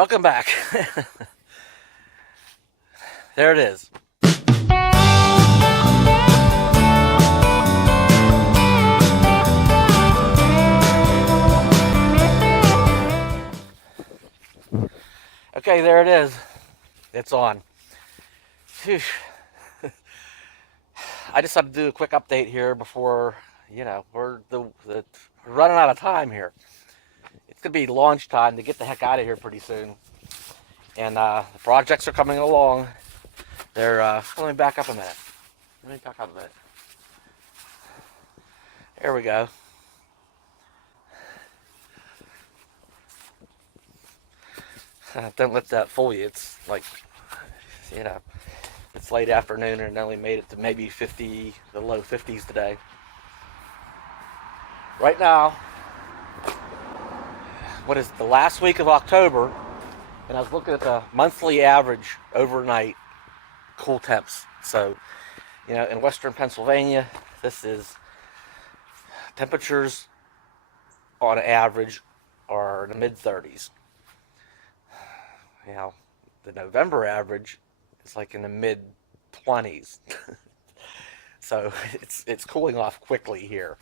Welcome back. There it is. Okay, there it is. It's on. Phew. I just had to do a quick update here before, we're running out of time here. It's gonna be launch time to get the heck out of here pretty soon. And the projects are coming along. They're let me back up a minute. There we go. Don't let that fool you. It's like, it's late afternoon and only made it to maybe 50, the low 50s today. Right now, what is the last week of October, and I was looking at the monthly average overnight cool temps. So, in western Pennsylvania, this is temperatures on average are in the mid 30s. The November average is like in the mid 20s. So it's cooling off quickly here.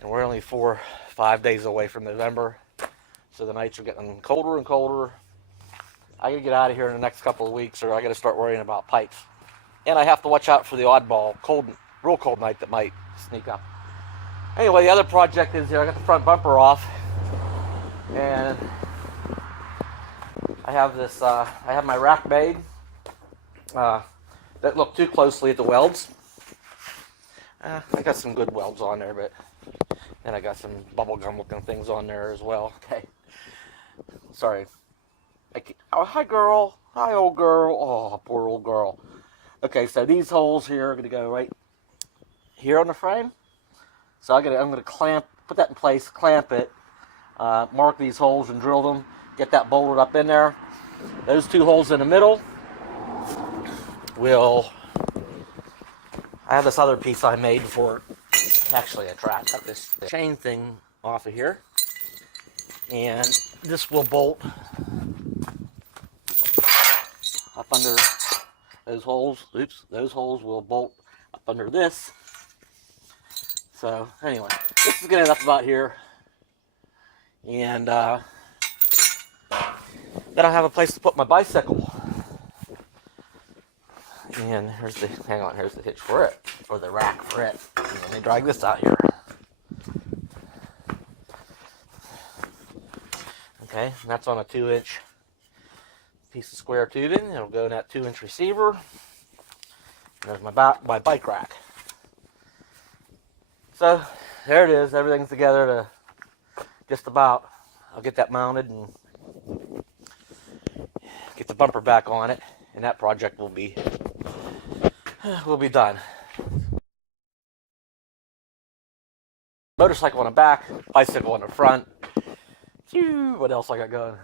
And we're only 4-5 days away from November. So the nights are getting colder and colder. I gotta get out of here in the next couple of weeks, or I gotta start worrying about pipes. And I have to watch out for the oddball real cold night that might sneak up. Anyway, the other project is here. I got the front bumper off, and I have this. I have my rack made. Don't look too closely at the welds. I got some good welds on there, but then I got some bubblegum looking things on there as well. Okay. Sorry. Oh, hi girl. Hi old girl. Oh, poor old girl. Okay, so these holes here are going to go right here on the frame. So I'm going to put that in place, clamp it, mark these holes and drill them, get that bolted up in there. Those two holes in the middle I have this other piece I made for, actually I cut this chain thing off of here, and this will bolt up under those holes. Oops, those holes will bolt up under this. So anyway, this is good enough about here, and then I'll have a place to put my bicycle. And here's the hitch for it, or the rack for it. And let me drag this out here. Okay, and that's on a 2-inch piece of square tubing. It'll go in that 2-inch receiver. And there's my bike rack. So there it is. Everything's together to just about. I'll get that mounted and get the bumper back on it, and that project will be done. Motorcycle on the back, bicycle on the front. What else I got going?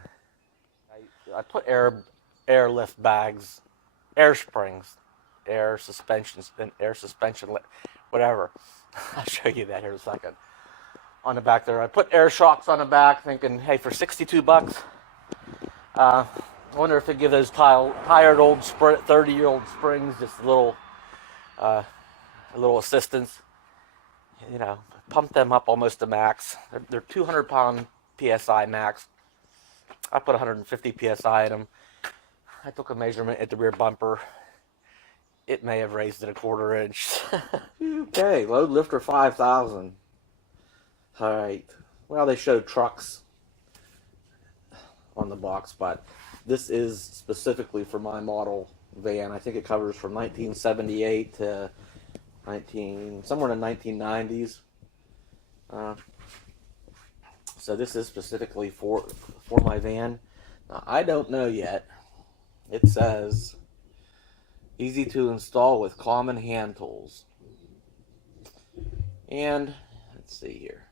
I put air lift bags, air springs, air suspension, whatever. I'll show you that here in a second. On the back there, I put air shocks on the back, thinking, hey, for $62, I wonder if they give those tired old 30-year-old springs just a little assistance. Pump them up almost to max. They're 200-pound PSI max. I put 150 PSI in them. I took a measurement at the rear bumper. It may have raised it a 1/4 inch. Okay, load lifter 5,000. All right. Well, they showed trucks on the box, but this is specifically for my model van. I think it covers from 1978 to somewhere in the 1990s. So this is specifically for my van. Now, I don't know yet. It says easy to install with common hand tools. And let's see here.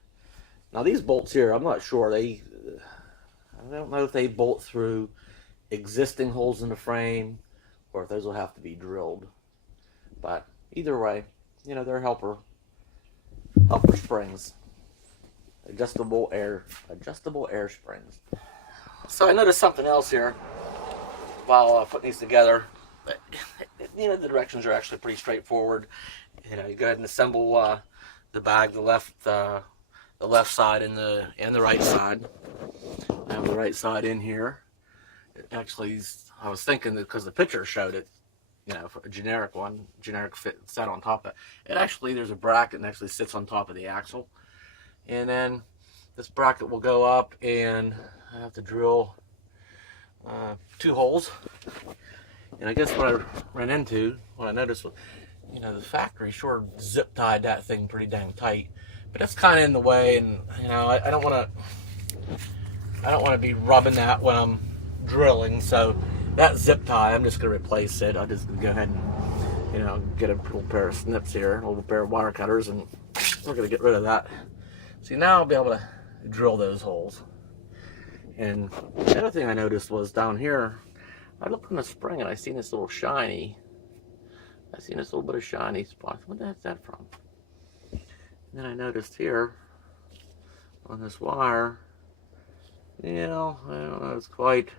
Now these bolts here, I'm not sure. I don't know if they bolt through existing holes in the frame or if those will have to be drilled. But either way, they're helper springs. Adjustable air springs. So I noticed something else here while putting these together. You know, the directions are actually pretty straightforward. You know, you go ahead and assemble the bag, the left side and the right side. I have the right side in here. It actually, I was thinking that because the picture showed it, you know, for a generic one, generic fit set on top of it. It actually, there's a bracket that actually sits on top of the axle. And then this bracket will go up, and I have to drill 2 holes. And I guess what I ran into, what I noticed was, you know, the factory sure zip tied that thing pretty dang tight. But that's kind of in the way, and you know, I don't want to be rubbing that when I'm drilling. So that zip tie, I'm just going to replace it. I'll just go ahead and, you know, get a little pair of snips here, a little pair of wire cutters, and we're going to get rid of that. See, now I'll be able to drill those holes. And the other thing I noticed was down here, I looked on the spring and I seen this little shiny. I seen this little bit of shiny spot. What the heck's that from? And then I noticed here on this wire, you know, I don't know, it's quite,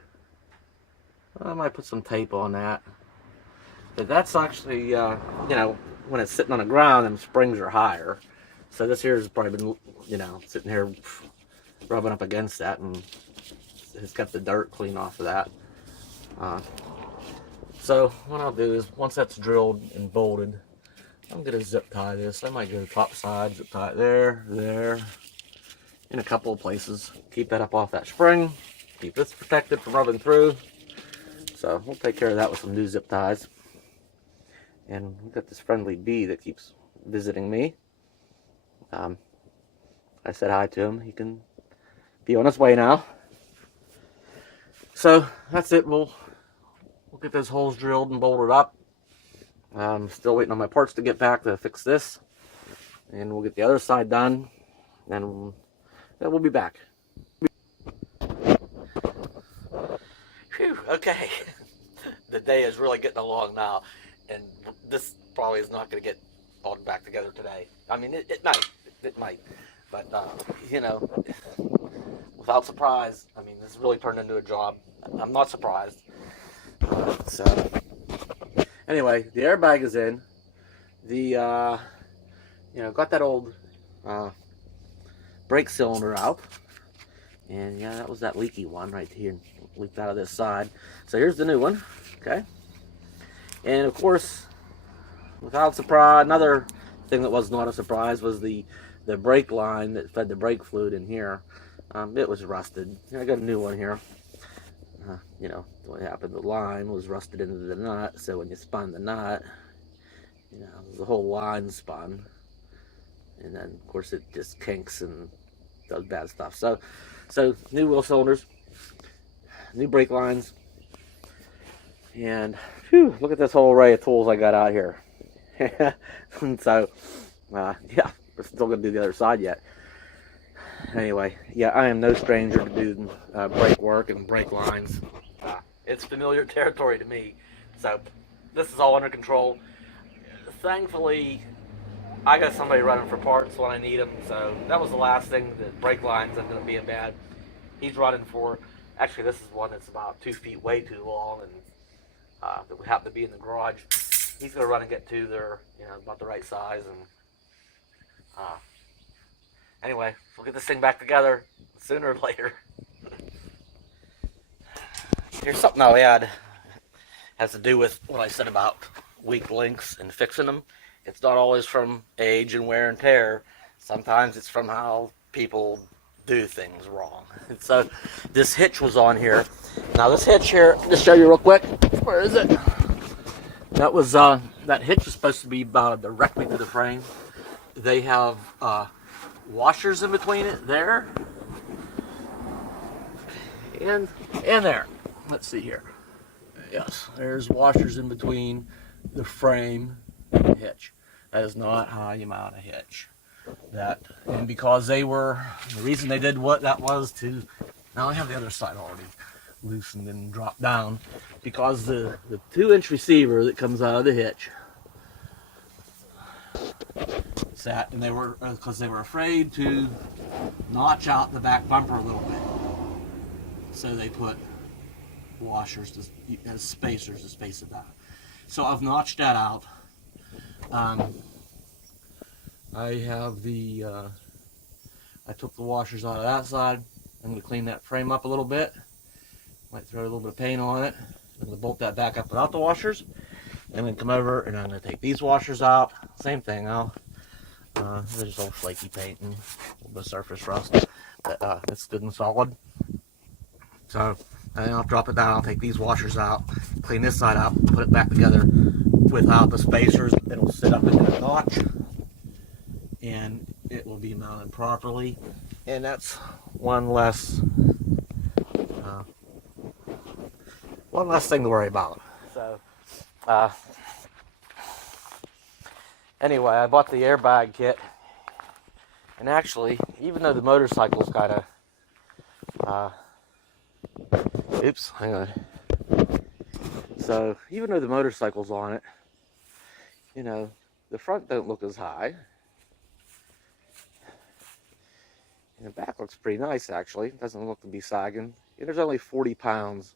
I might put some tape on that. But that's actually, you know, when it's sitting on the ground, them springs are higher. So this here has probably been, you know, sitting here rubbing up against that, and it's kept the dirt clean off of that. So what I'll do is, once that's drilled and bolted, I'm going to zip tie this. I might go top side, zip tie it there, in a couple of places. Keep that up off that spring. Keep this protected from rubbing through. So we'll take care of that with some new zip ties. And we've got this friendly bee that keeps visiting me. I said hi to him. He can be on his way now. So that's it. We'll get those holes drilled and bolted up. I'm still waiting on my parts to get back to fix this, and we'll get the other side done, and then we'll be back. Phew, okay. The day is really getting along now, and this probably is not going to get bolted back together today. I mean, it might, but you know, without surprise, I mean, this really turned into a job. I'm not surprised. So anyway, the airbag is in. The you know, got that old brake cylinder out, and yeah, that was that leaky one right here, leaked out of this side. So here's the new one. Okay, and of course, without surprise, another thing that was not a surprise was the brake line that fed the brake fluid in here. It was rusted. I got a new one here. You know, what happened, the line was rusted into the nut, so when you spun the nut, you know, the whole line spun, and then of course it just kinks and does bad stuff. So new wheel cylinders, new brake lines, and whew, look at this whole array of tools I got out here. And so yeah, we're still gonna do the other side yet. Anyway, yeah, I am no stranger to do brake work and brake lines. It's familiar territory to me. So this is all under control. Thankfully, I got somebody running for parts when I need them. So that was the last thing. The brake lines ended up being bad. He's running for, actually this is one that's about 2 feet way too long, and that would happen to be in the garage. He's going to run and get 2 that are, you know, about the right size. And anyway, we'll get this thing back together sooner or later. Here's something I'll add. Has to do with what I said about weak links and fixing them. It's not always from age and wear and tear. Sometimes it's from how people do things wrong. And so this hitch was on here. Now this hitch here, just show you real quick. Where is it? That was that hitch is supposed to be mounted directly to the frame. They have washers in between it there and there. Let's see here. Yes, there's washers in between the frame and the hitch. That is not how you mount a hitch. And because they were, the reason they did what that was to, now I have the other side already loosened and dropped down, because the 2-inch receiver that comes out of the hitch sat, and they were, because they were afraid to notch out the back bumper a little bit. So they put washers as spacers to space it out. So I've notched that out. I have the I took the washers out of that side. I'm going to clean that frame up a little bit. Might throw a little bit of paint on it. I'm going to bolt that back up without the washers. And then come over and I'm going to take these washers out. Same thing now. There's just old flaky paint and a little bit of surface rust. But it's good and solid. So and then I'll drop it down. I'll take these washers out, clean this side up, put it back together without the spacers. It'll sit up in that notch. And it will be mounted properly. And that's one less thing to worry about. So anyway, I bought the airbag kit, and actually, even though the motorcycle's got a oops, hang on. So even though the motorcycle's on it, you know, the front don't look as high. And the back looks pretty nice, actually. It doesn't look to be sagging. And there's only 40 pounds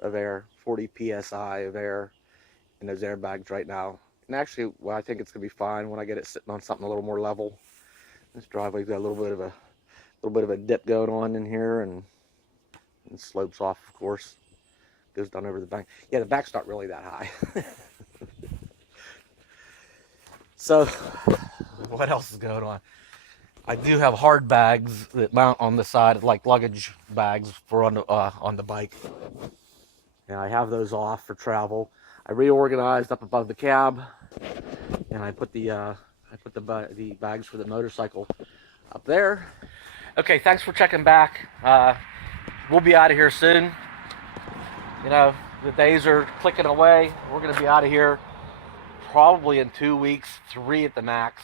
of air, 40 psi of air in those airbags right now. And actually, well, I think it's gonna be fine when I get it sitting on something a little more level. This driveway's got a little bit of a dip going on in here, and slopes off, of course. Goes down over the bank. Yeah, the back's not really that high. So, what else is going on? I do have hard bags that mount on the side, like luggage bags for on the bike. And I have those off for travel. I reorganized up above the cab, and I put the bags for the motorcycle up there. Okay, thanks for checking back. We'll be out of here soon. You know, the days are clicking away. We're gonna be out of here probably in 2 weeks, 3 at the max.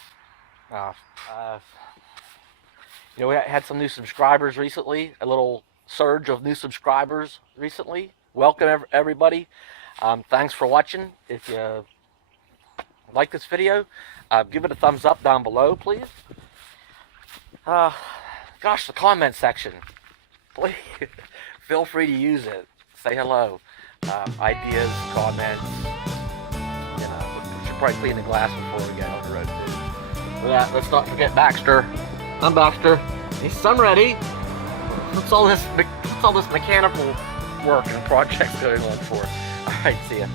You know, we had some new subscribers recently, a little surge of new subscribers recently. Welcome everybody. Thanks for watching. If you like this video, give it a thumbs up down below, please. Gosh, the comment section. Please, feel free to use it. Say hello. Ideas, comments. You know, we should probably clean the glass before we get on the road too. For that, let's not forget Baxter. I'm Baxter. I'm ready. What's all this mechanical work and projects going on for? All right, see ya.